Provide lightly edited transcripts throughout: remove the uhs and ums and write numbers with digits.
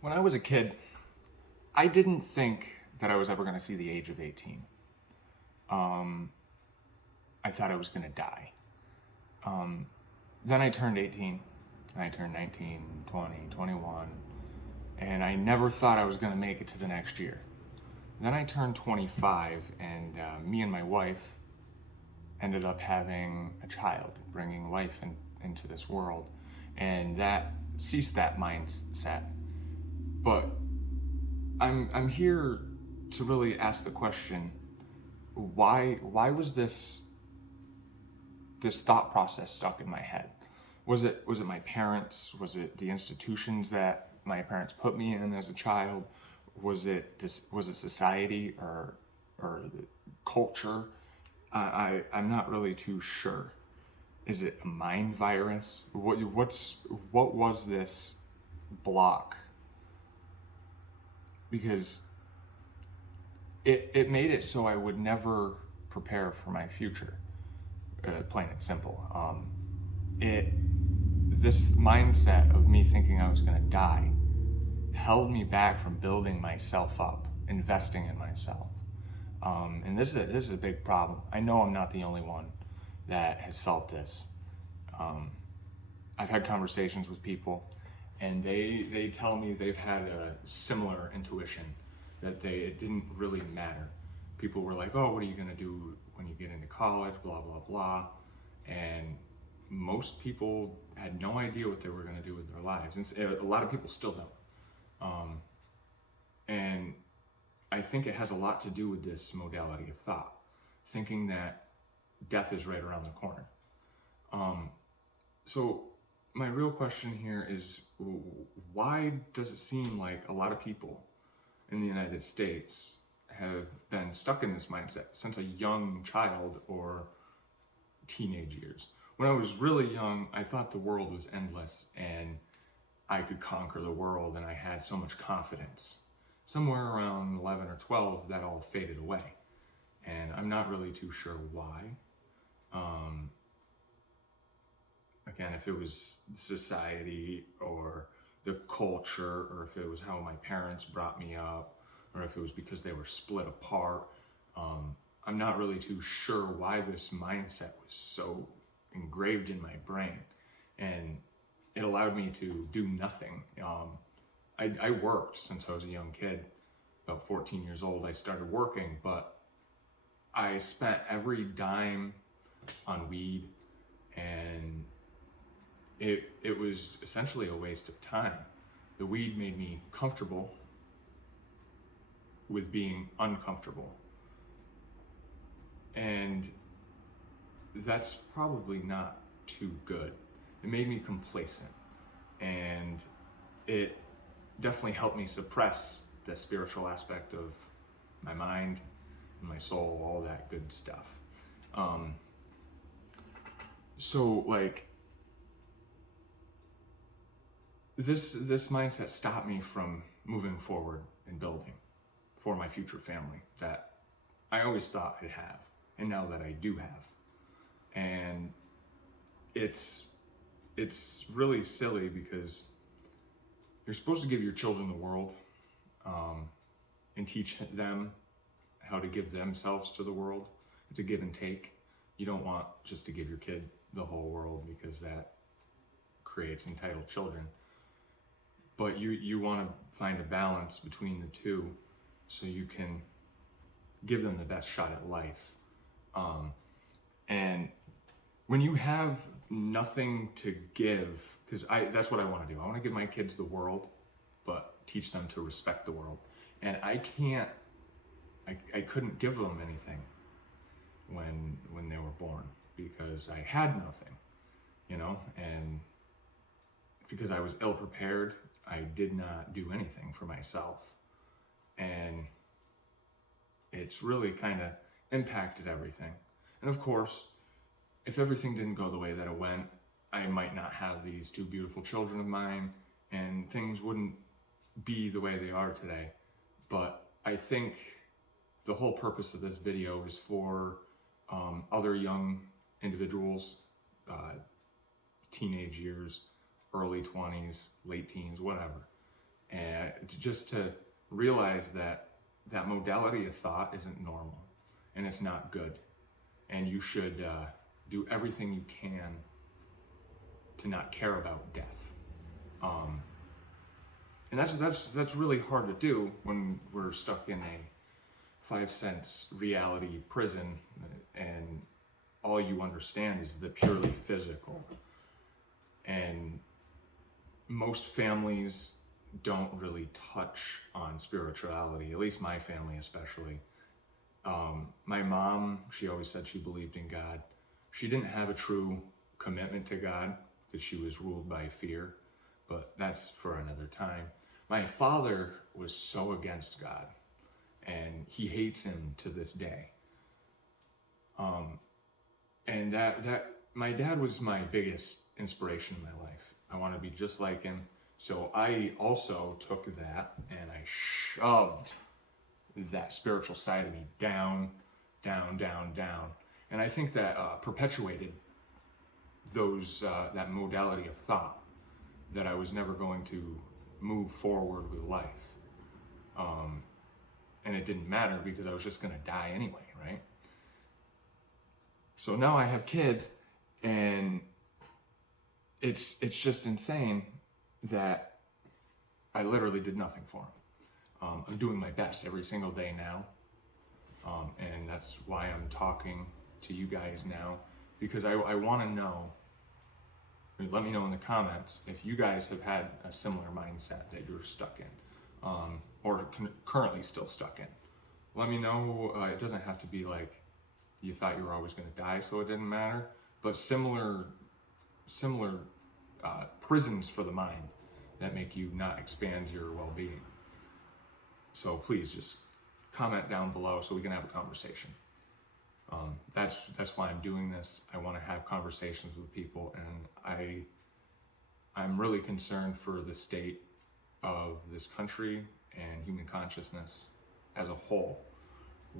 When I was a kid, I didn't think that I was ever going to see the age of 18. Um, I thought I was going to die. Um, then I turned 18, and I turned 19, 20, 21, and I never thought I was going to make it to the next year. Then I turned 25, and me and my wife ended up having a child, bringing life into this world, and that ceased that mindset. But I'm here to really ask the question: why was this thought process stuck in my head? Was it my parents? Was it the institutions that my parents put me in as a child? Was it society or the culture? I'm not really too sure. Is it a mind virus? What was this block? Because it made it so I would never prepare for my future. Plain and simple. It This mindset of me thinking I was going to die held me back from building myself up, investing in myself. And this is a big problem. I know I'm not the only one that has felt this. Um, I've had conversations with people, and they tell me they've had a similar intuition that it didn't really matter. People were like, "Oh, what are you going to do when you get into college?" Blah blah blah, and most people had no idea what they were going to do with their lives, and a lot of people still don't. And I think it has a lot to do with this modality of thought, thinking that death is right around the corner. So my real question here is, why does it seem like a lot of people in the United States have been stuck in this mindset since a young child or teenage years? When I was really young, I thought the world was endless and I could conquer the world, and I had so much confidence. Somewhere around 11 or 12, that all faded away. And I'm not really too sure why. Um, Again, if it was society or the culture, or if it was how my parents brought me up, or if it was because they were split apart. I'm not really too sure why this mindset was so engraved in my brain, and it allowed me to do nothing. I worked since I was a young kid. About 14 years old, I started working, but I spent every dime on weed, and it was essentially a waste of time. The weed made me comfortable with being uncomfortable. And that's probably not too good. It made me complacent, and it definitely helped me suppress the spiritual aspect of my mind, my soul, all that good stuff. Um, so like this mindset stopped me from moving forward and building for my future family that I always thought I'd have, and now that I do have. And it's really silly because you're supposed to give your children the world, and teach them how to give themselves to the world. It's a give and take. You don't want just to give your kid the whole world, because that creates entitled children. But you want to find a balance between the two so you can give them the best shot at life. And when you have nothing to give, because that's what I want to do. I want to give my kids the world, but teach them to respect the world. And I couldn't give them anything when they were born, because I had nothing, and because I was ill prepared, I did not do anything for myself. And it's really kind of impacted everything. And of course, if everything didn't go the way that it went, I might not have these two beautiful children of mine, and things wouldn't be the way they are today. But I think the whole purpose of this video is for other young individuals, teenage years, early 20s, late teens, whatever. and just to realize that that modality of thought isn't normal and it's not good, and you should do everything you can to not care about death. And that's really hard to do when we're stuck in a 5 sense reality prison, and all you understand is the purely physical. And most families don't really touch on spirituality, at least my family especially. My mom, she always said she believed in God. She didn't have a true commitment to God because she was ruled by fear, but that's for another time. My father was so against God, and he hates him to this day. And that my dad was my biggest inspiration in my life. I want to be just like him. So I also took that and I shoved that spiritual side of me down, down, down, down. And I think that perpetuated that modality of thought, that I was never going to move forward with life. And it didn't matter because I was just going to die anyway, right? So now I have kids, and it's just insane that I literally did nothing for them. I'm doing my best every single day now, and that's why I'm talking to you guys now, because I want to know. Let me know in the comments if you guys have had a similar mindset that you're stuck in, or currently still stuck in. Let me know. It doesn't have to be like you thought you were always going to die, so it didn't matter, but similar prisons for the mind that make you not expand your well-being. So please just comment down below so we can have a conversation. That's why I'm doing this. I want to have conversations with people, and I'm really concerned for the state of this country and human consciousness as a whole.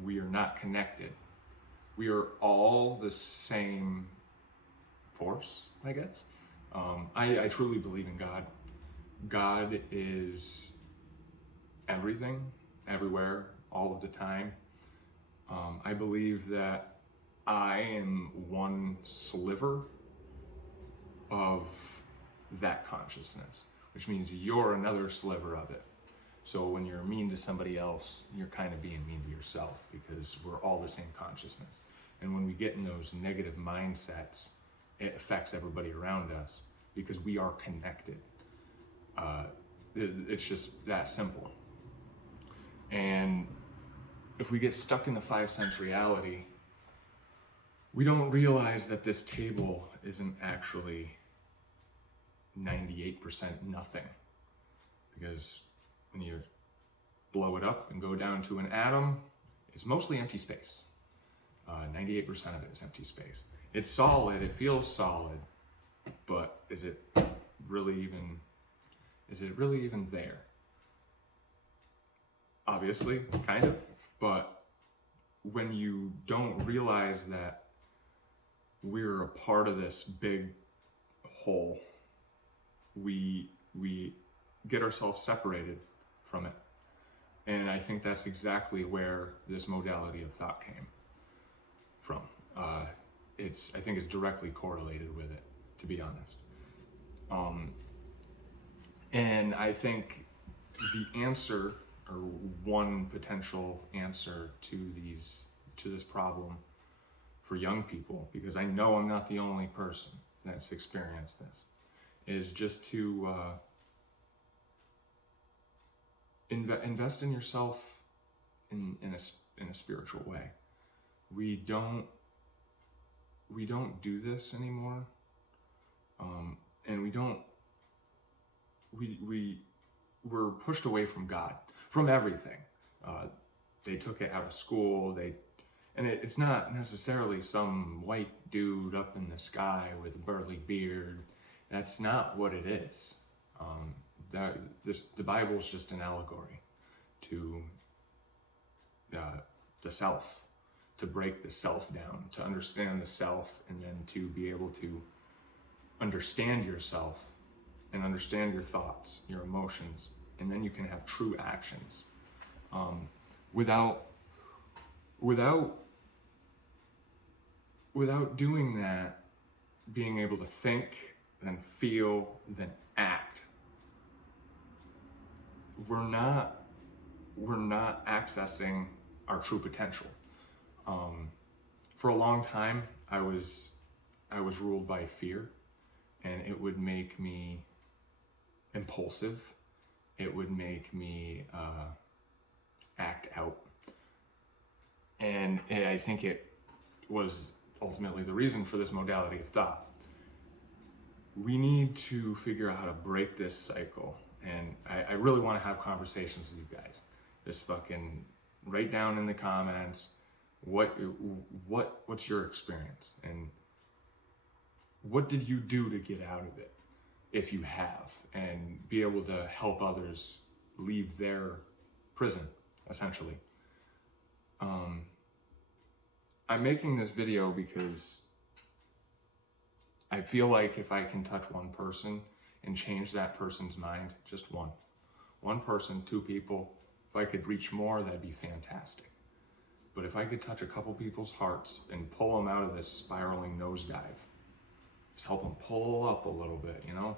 We are not connected. We are all the same force, I guess. I truly believe in God. God is everything, everywhere, all of the time. I believe that I am one sliver of that consciousness, which means you're another sliver of it. So when you're mean to somebody else, you're kind of being mean to yourself, because we're all the same consciousness. And when we get in those negative mindsets, it affects everybody around us because we are connected. It's just that simple. And if we get stuck in the 5 sense reality, we don't realize that this table isn't actually 98% nothing. Because when you blow it up and go down to an atom, it's mostly empty space. 98% of it is empty space. It's solid, it feels solid, but is it really even there? Obviously, kind of, but when you don't realize that we're a part of this big whole, we get ourselves separated from it. And I think that's exactly where this modality of thought came from. I think it's directly correlated with it, to be honest. And I think the answer, or one potential answer to this problem for young people, because I know I'm not the only person that's experienced this, is just to invest in yourself in a spiritual way. We don't do this anymore, and we're pushed away from God, from everything. They took it out of school. It's not necessarily some white dude up in the sky with a burly beard. That's not what it is. The Bible is just an allegory to the self, to break the self down, to understand the self, and then to be able to understand yourself and understand your thoughts, your emotions, and then you can have true actions. Without doing that, being able to think, then feel, then act, we're not accessing our true potential. For a long time, I was ruled by fear, and it would make me impulsive. It would make me act out. And I think it was ultimately the reason for this modality of thought. We need to figure out how to break this cycle. And I really want to have conversations with you guys. Just fucking write down in the comments what's your experience, and what did you do to get out of it, if you have, and be able to help others leave their prison, essentially. I'm making this video because I feel like if I can touch one person and change that person's mind, just one person, 2 people, if I could reach more, that'd be fantastic. But if I could touch a couple people's hearts and pull them out of this spiraling nosedive, just help them pull up a little bit, you know,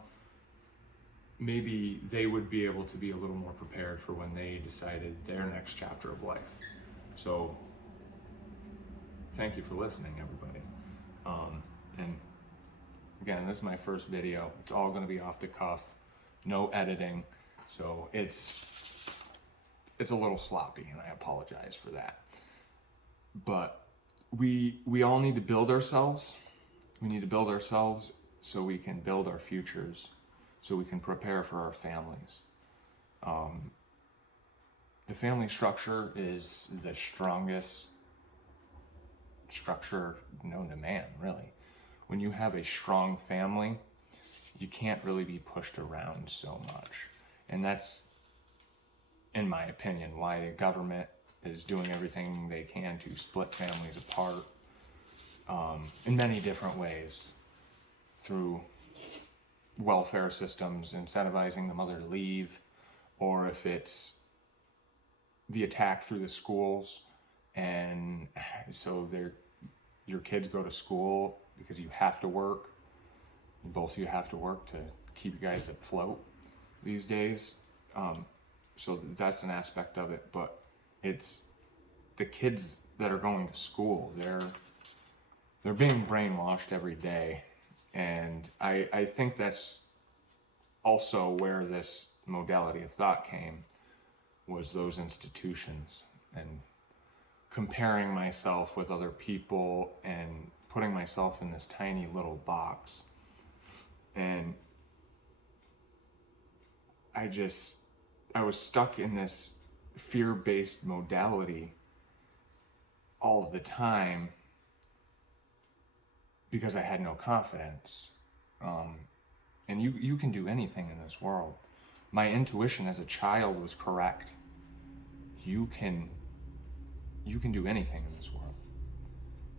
maybe they would be able to be a little more prepared for when they decided their next chapter of life. So thank you for listening, everybody. And again, this is my first video. It's all going to be off the cuff, no editing, so it's a little sloppy, and I apologize for that. But we all need to build ourselves. We need to build ourselves so we can build our futures, so we can prepare for our families. The family structure is the strongest structure known to man, really. When you have a strong family, you can't really be pushed around so much. And that's, in my opinion, why the government is doing everything they can to split families apart in many different ways, through welfare systems, incentivizing the mother to leave, or if it's the attack through the schools, and so your kids go to school because you have to work. Both of you have to work to keep you guys afloat these days. So that's an aspect of it, but it's the kids that are going to school. They're being brainwashed every day, and I think that's also where this modality of thought came, was those institutions, and comparing myself with other people and putting myself in this tiny little box. And I was stuck in this fear-based modality all of the time because I had no confidence. And you can do anything in this world. My intuition as a child was correct. You can do anything in this world.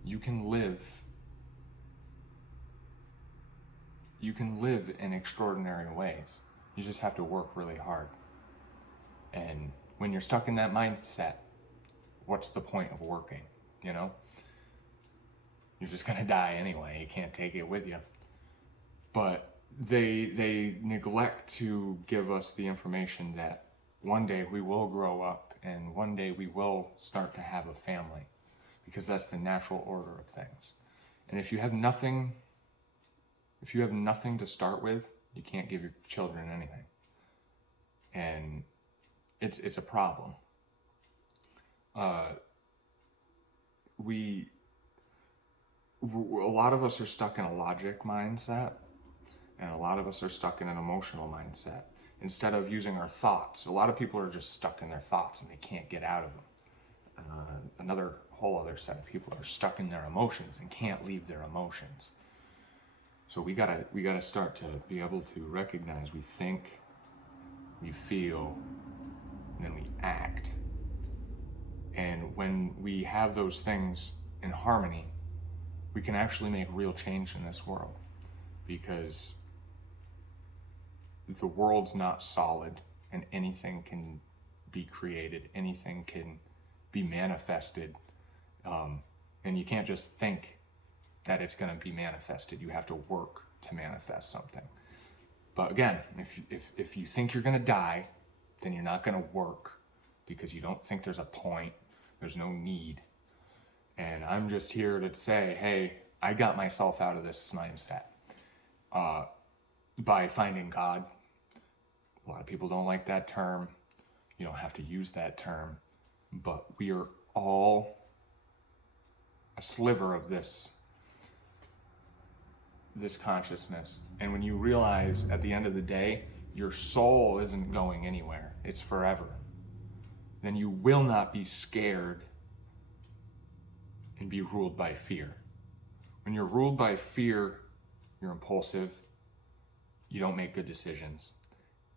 You can live in extraordinary ways. You just have to work really hard. And when you're stuck in that mindset, what's the point of working, you know? You're just gonna die anyway. You can't take it with you. But they neglect to give us the information that one day we will grow up, and one day we will start to have a family, because that's the natural order of things. And if you have nothing to start with, you can't give your children anything. And it's a problem. A lot of us are stuck in a logic mindset, and a lot of us are stuck in an emotional mindset. Instead of using our thoughts, a lot of people are just stuck in their thoughts and they can't get out of them. Another whole other set of people are stuck in their emotions and can't leave their emotions. So we gotta start to be able to recognize we think, we feel, and then we act. And when we have those things in harmony, we can actually make real change in this world, because the world's not solid and anything can be created, anything can be manifested. And you can't just think that it's going to be manifested. You have to work to manifest something. But again, if you think you're going to die, then you're not going to work because you don't think there's a point, there's no need. And I'm just here to say, hey, I got myself out of this mindset by finding God. A lot of people don't like that term. You don't have to use that term, but we are all a sliver of this consciousness. And when you realize at the end of the day, your soul isn't going anywhere, it's forever, then you will not be scared and be ruled by fear. When you're ruled by fear, you're impulsive, you don't make good decisions,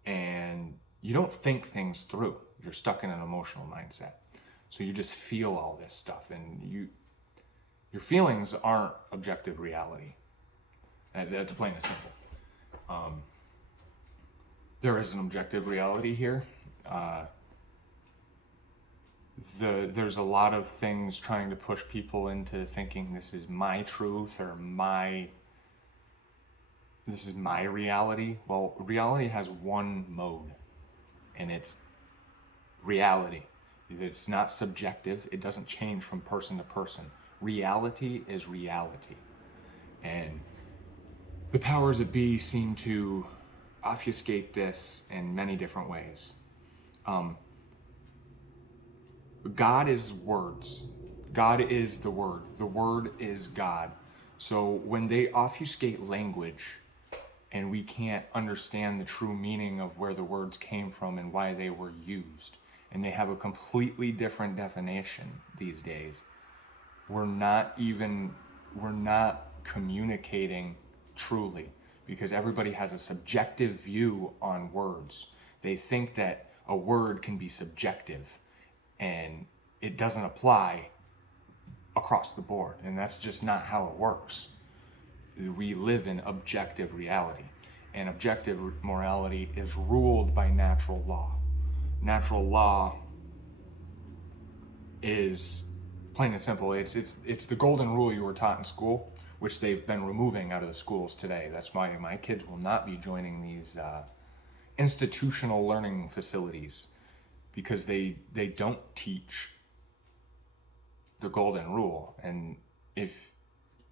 and you don't think things through. You're stuck in an emotional mindset. So you just feel all this stuff, and your feelings aren't objective reality. That's plain and simple. There is an objective reality here. There's a lot of things trying to push people into thinking this is my truth or this is my reality. Well, reality has one mode, and it's reality. It's not subjective. It doesn't change from person to person. Reality is reality. And the powers that be seem to obfuscate this in many different ways. God is words. God is the Word. The Word is God. So when they obfuscate language and we can't understand the true meaning of where the words came from and why they were used, and they have a completely different definition these days, we're not communicating truly, because everybody has a subjective view on words. They think that a word can be subjective, and it doesn't apply across the board, and that's just not how it works. We live in objective reality, and objective morality is ruled by natural law. Natural law is plain and simple. It's the golden rule you were taught in school, which they've been removing out of the schools today. That's why my kids will not be joining these institutional learning facilities, because they don't teach the golden rule. And if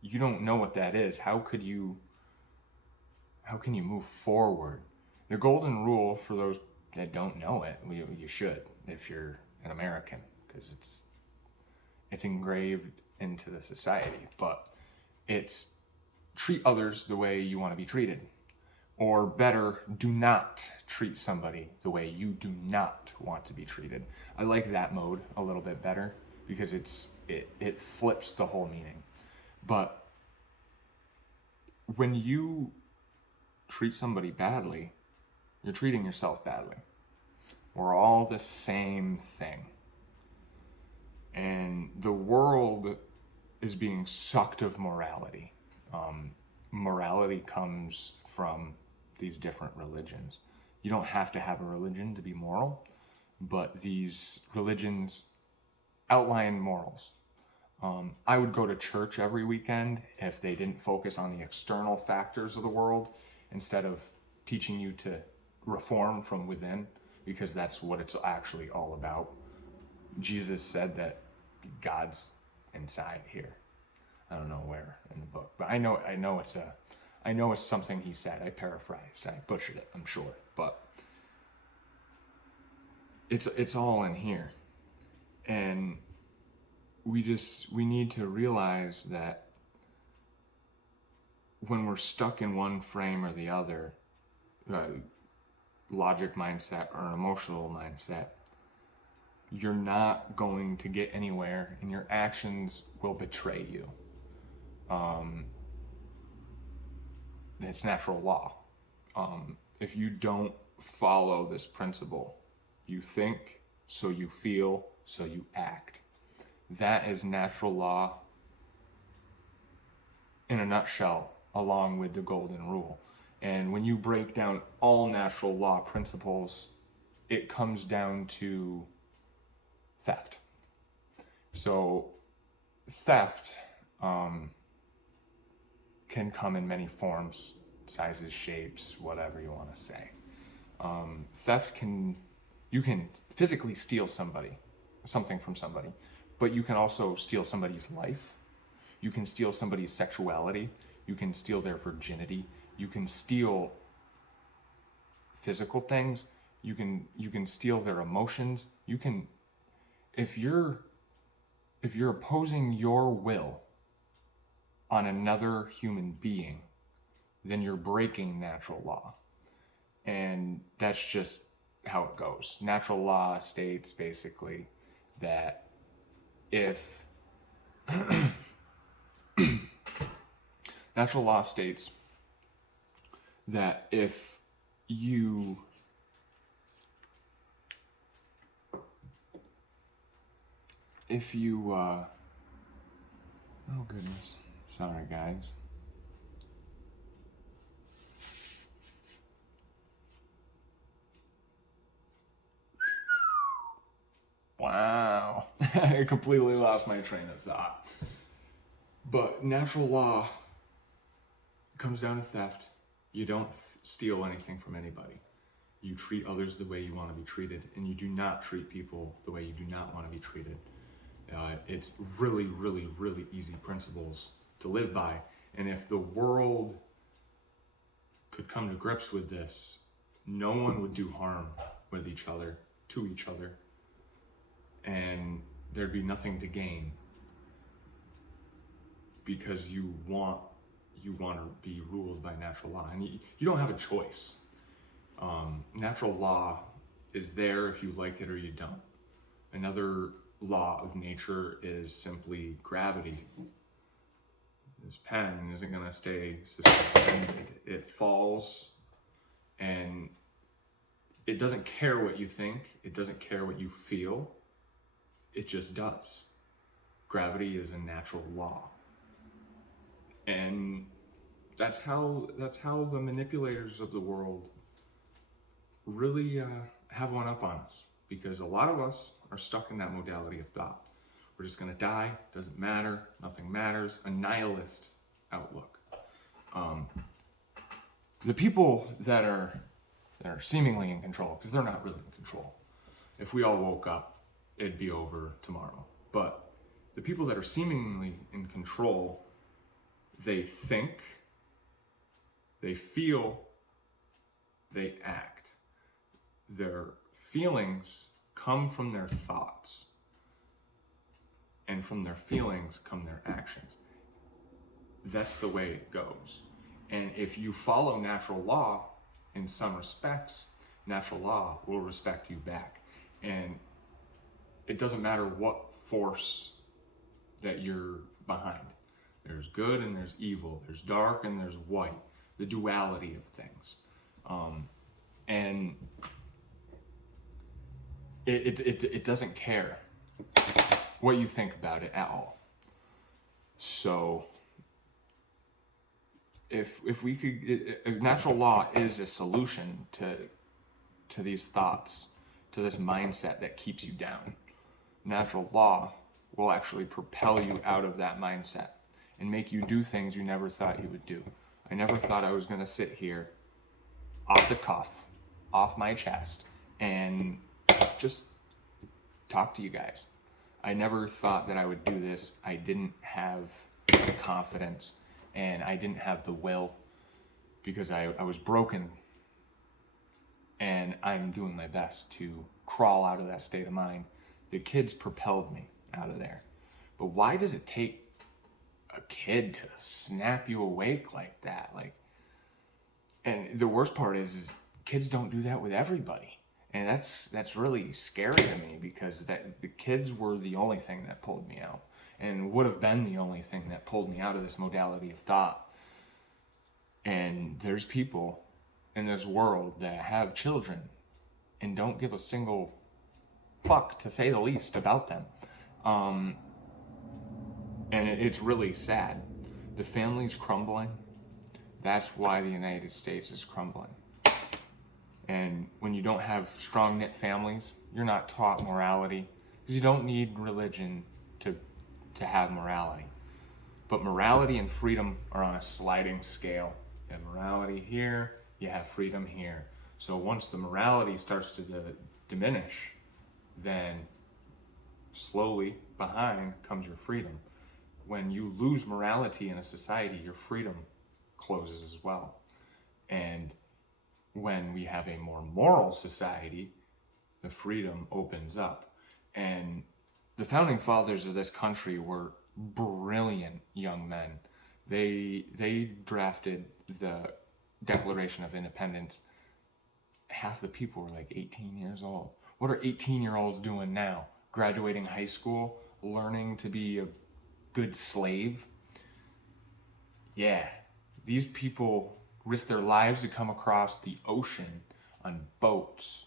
you don't know what that is, how can you move forward? The golden rule, for those that don't know it, you should, if you're an American, because it's engraved into the society. But it's treat others the way you want to be treated. Or better, do not treat somebody the way you do not want to be treated. I like that mode a little bit better, because it flips the whole meaning. But when you treat somebody badly, you're treating yourself badly. We're all the same thing. And the world is being sucked of morality. Morality comes from these different religions. You don't have to have a religion to be moral, but these religions outline morals. I would go to church every weekend if they didn't focus on the external factors of the world, instead of teaching you to reform from within, because that's what it's actually all about. Jesus said that God's inside here. I don't know where in the book, but I know it's something he said. I paraphrased, I butchered it, I'm sure, but it's all in here. And we need to realize that when we're stuck in one frame or the other, logic mindset or an emotional mindset, you're not going to get anywhere, and your actions will betray you. It's natural law. If you don't follow this principle, you think, so you feel, so you act. That is natural law in a nutshell, along with the golden rule. And when you break down all natural law principles it comes down to theft. So theft can come in many forms, sizes, shapes, whatever you want to say. You can physically steal something from somebody, but you can also steal somebody's life. You can steal somebody's sexuality. You can steal their virginity. You can steal physical things. You can steal their emotions. If you're opposing your will on another human being, then you're breaking natural law. And that's just how it goes. Natural law states basically that if natural law states that if you oh goodness, sorry guys. Wow. I completely lost my train of thought. But natural law comes down to theft. You don't steal anything from anybody. You treat others the way you want to be treated, and you do not treat people the way you do not want to be treated. It's really, really, really easy principles to live by. And if the world could come to grips with this, no one would do harm with each other, to each other, and there'd be nothing to gain, because you want to be ruled by natural law, and you don't have a choice. Natural law is there if you like it or you don't. Another law of nature is simply gravity. This pen isn't going to stay suspended. It falls, and it doesn't care what you think. It doesn't care what you feel. It just does. Gravity is a natural law. And that's how the manipulators of the world really have one up on us, because a lot of us are stuck in that modality of thought. We're just gonna die, doesn't matter, nothing matters, a nihilist outlook. The people that are seemingly in control, because they're not really in control. If we all woke up, it'd be over tomorrow. But the people that are seemingly in control, they think, they feel, they act. Their feelings come from their thoughts, and from their feelings come their actions. That's the way it goes. And if you follow natural law in some respects, natural law will respect you back. And it doesn't matter what force that you're behind. There's good and there's evil. There's dark and there's white. The duality of things. And it doesn't care what you think about it at all. So if we could, natural law is a solution to these thoughts, to this mindset that keeps you down. Natural law will actually propel you out of that mindset and make you do things you never thought you would do. I never thought I was going to sit here off the cuff, off my chest, and just talk to you guys. I never thought that I would do this. I didn't have the confidence, and I didn't have the will, because I was broken, and I'm doing my best to crawl out of that state of mind. The kids propelled me out of there. But why does it take a kid to snap you awake like that? And the worst part is kids don't do that with everybody. And that's really scary to me, because the kids were the only thing that pulled me out, and would have been the only thing that pulled me out of this modality of thought. And there's people in this world that have children and don't give a single fuck, to say the least, about them. And it's really sad. The family's crumbling. That's why the United States is crumbling. And when you don't have strong knit families, you're not taught morality, because you don't need religion to have morality. But morality and freedom are on a sliding scale. You have morality here, you have freedom here. So once the morality starts to diminish, then slowly behind comes your freedom. When you lose morality in a society, your freedom closes as well. And when we have a more moral society, the freedom opens up. And the founding fathers of this country were brilliant young men. They drafted the Declaration of Independence. Half the people were like 18 years old. What are 18-year-olds doing now? Graduating high school, learning to be a good slave? Yeah, these people risked their lives to come across the ocean on boats,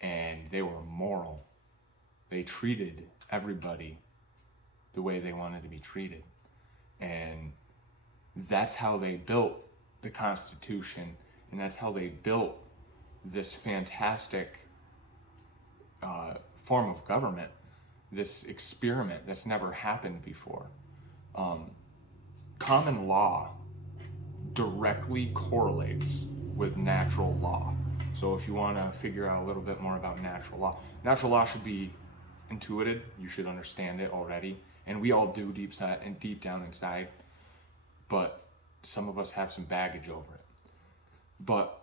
and they were moral. They treated everybody the way they wanted to be treated. And that's how they built the Constitution, and that's how they built this fantastic form of government, this experiment that's never happened before. Common law directly correlates with natural law. So if you want to figure out a little bit more about natural law should be intuited. You should understand it already, and we all do deep down inside. But some of us have some baggage over it. But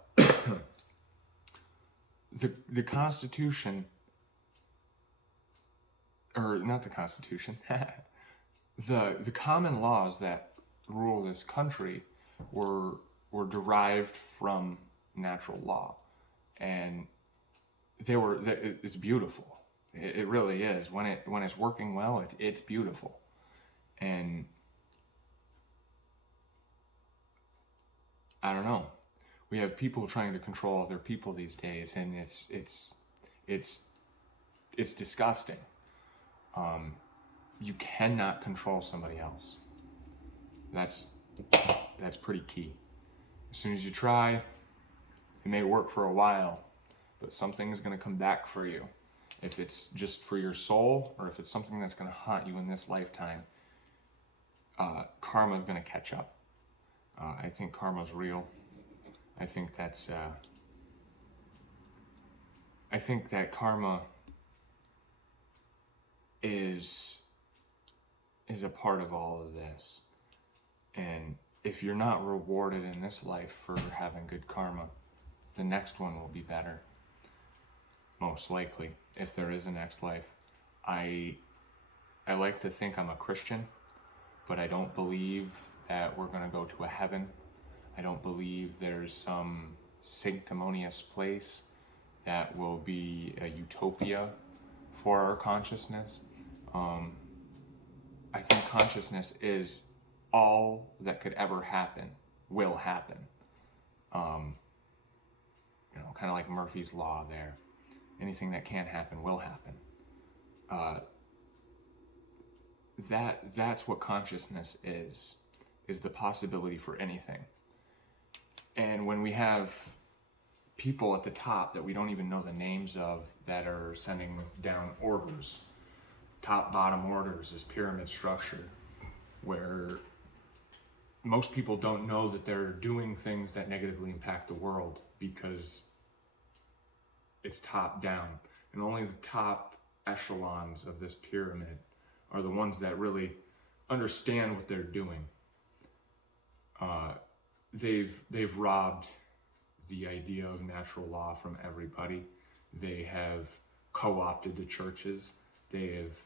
the Constitution, or not the Constitution, the common laws that rule this country were derived from natural law, and it's beautiful. It really is. When it's working well, it's beautiful. And I don't know. We have people trying to control other people these days, and it's disgusting. You cannot control somebody else. That's pretty key. As soon as you try, it may work for a while, but something is going to come back for you. If it's just for your soul, or if it's something that's going to haunt you in this lifetime, karma is going to catch up. I think karma's real. I think that karma is a part of all of this. And if you're not rewarded in this life for having good karma, the next one will be better. Most likely, if there is a next life. I like to think I'm a Christian, but I don't believe that we're going to go to a heaven. I don't believe there's some sanctimonious place that will be a utopia for our consciousness. I think consciousness is all that could ever happen will happen. Kind of like Murphy's Law there. Anything that can happen will happen. That's what consciousness is the possibility for anything. And when we have people at the top that we don't even know the names of that are sending down orders, top bottom orders, this pyramid structure, where most people don't know that they're doing things that negatively impact the world because it's top down, and only the top echelons of this pyramid are the ones that really understand what they're doing. They've robbed the idea of natural law from everybody. They have co-opted the churches. They have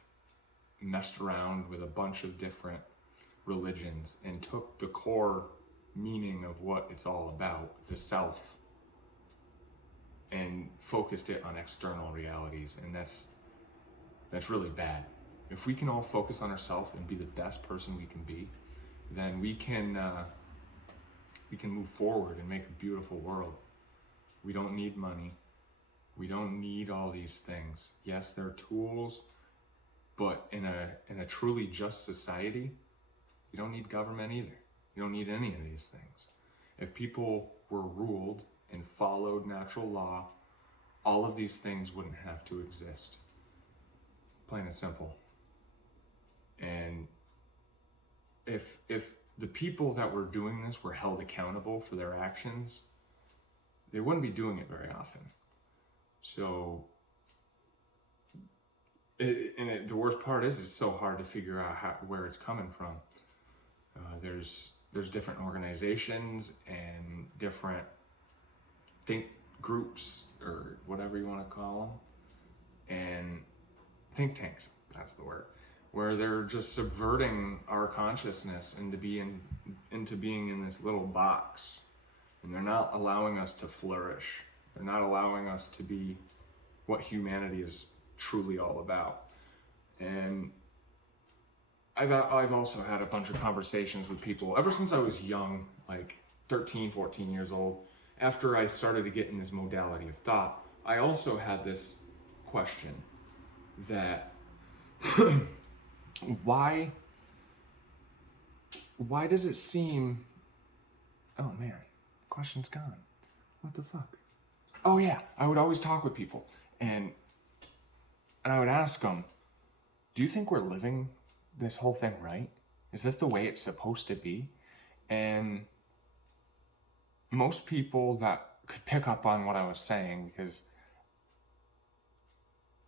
messed around with a bunch of different religions and took the core meaning of what it's all about, the self, and focused it on external realities. And that's really bad. If we can all focus on ourselves and be the best person we can be, then we can move forward and make a beautiful world. We don't need money. We don't need all these things. Yes, they're tools, but in a truly just society, you don't need government either. You don't need any of these things. If people were ruled and followed natural law, all of these things wouldn't have to exist. Plain and simple. And if the people that were doing this were held accountable for their actions, they wouldn't be doing it very often. So, the worst part is it's so hard to figure out where it's coming from. There's different organizations and different think groups, or whatever you want to call them, and think tanks, that's the word, where they're just subverting our consciousness into being in this little box, and they're not allowing us to flourish. They're not allowing us to be what humanity is truly all about. And I've also had a bunch of conversations with people ever since I was young, like 13, 14 years old. After I started to get in this modality of thought, I also had this question that why does it seem, oh man, question's gone. What the fuck? Oh yeah, I would always talk with people, and I would ask them, do you think we're living this whole thing right? Is this the way it's supposed to be? And most people that could pick up on what I was saying, because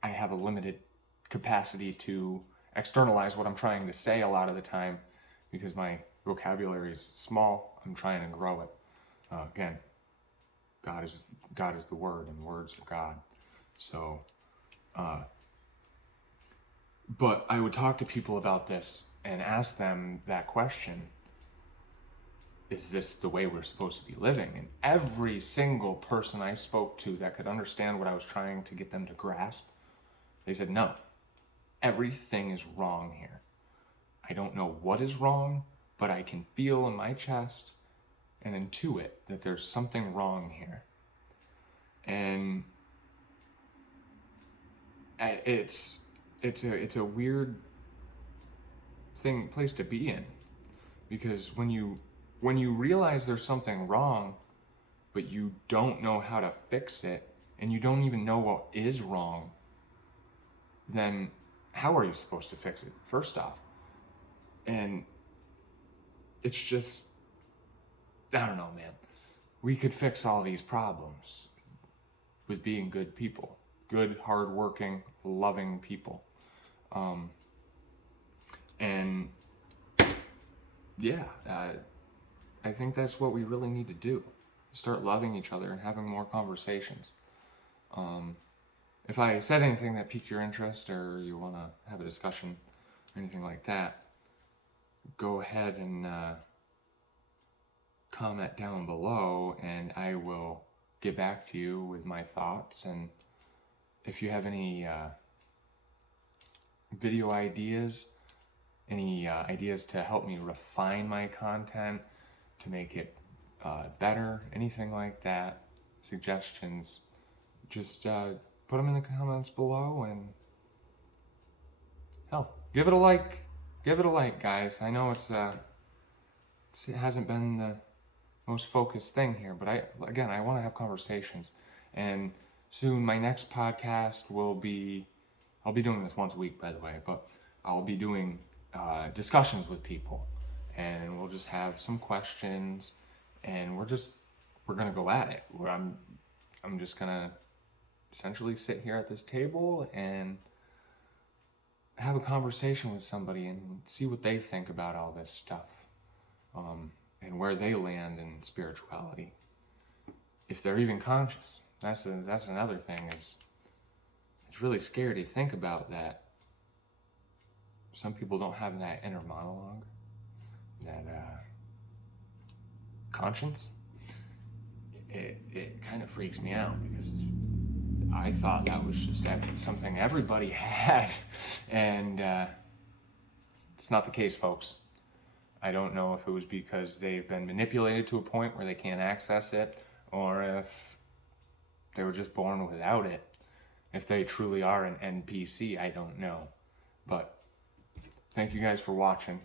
I have a limited capacity to externalize what I'm trying to say a lot of the time, because my vocabulary is small. I'm trying to grow it. Again, God is the Word, and words are God. So, but I would talk to people about this and ask them that question: is this the way we're supposed to be living? And every single person I spoke to that could understand what I was trying to get them to grasp, they said, no, everything is wrong here. I don't know what is wrong, but I can feel in my chest and intuit that there's something wrong here. And it's a weird place to be in, because when you realize there's something wrong, but you don't know how to fix it, and you don't even know what is wrong, then how are you supposed to fix it, first off? And it's just, I don't know, man. We could fix all these problems with being good people, good, hardworking, loving people. And yeah, I think that's what we really need to do. Start loving each other and having more conversations. If I said anything that piqued your interest, or you want to have a discussion, or anything like that, go ahead and comment down below, and I will get back to you with my thoughts. And if you have any video ideas, any ideas to help me refine my content, to make it better, anything like that, suggestions, just put them in the comments below, and hell, give it a like. Give it a like, guys. I know it hasn't been the most focused thing here, but I want to have conversations. And soon my next podcast will be, I'll be doing this once a week, by the way, but I'll be doing discussions with people, and we'll just have some questions, and we're gonna go at it. Where I'm just gonna essentially sit here at this table and have a conversation with somebody and see what they think about all this stuff, and where they land in spirituality, if they're even conscious. That's another thing. Is it's really scary to think about that. Some people don't have that inner monologue, that conscience. It kind of freaks me out, because I thought that was just something everybody had, and it's not the case, folks. I don't know if it was because they've been manipulated to a point where they can't access it, or if they were just born without it. If they truly are an NPC, I don't know. But thank you guys for watching.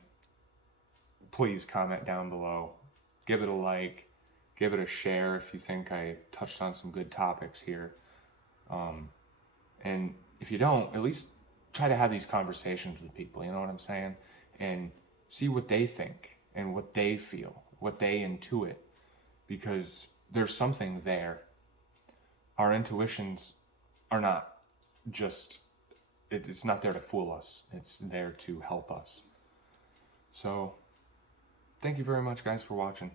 Please comment down below, give it a like, Give it a share if you think I touched on some good topics here. And if you don't, at least try to have these conversations with people, you know what I'm saying? And see what they think and what they feel, what they intuit, because there's something there. Our intuitions are not just, it's not there to fool us, it's there to help us. So, thank you very much, guys, for watching.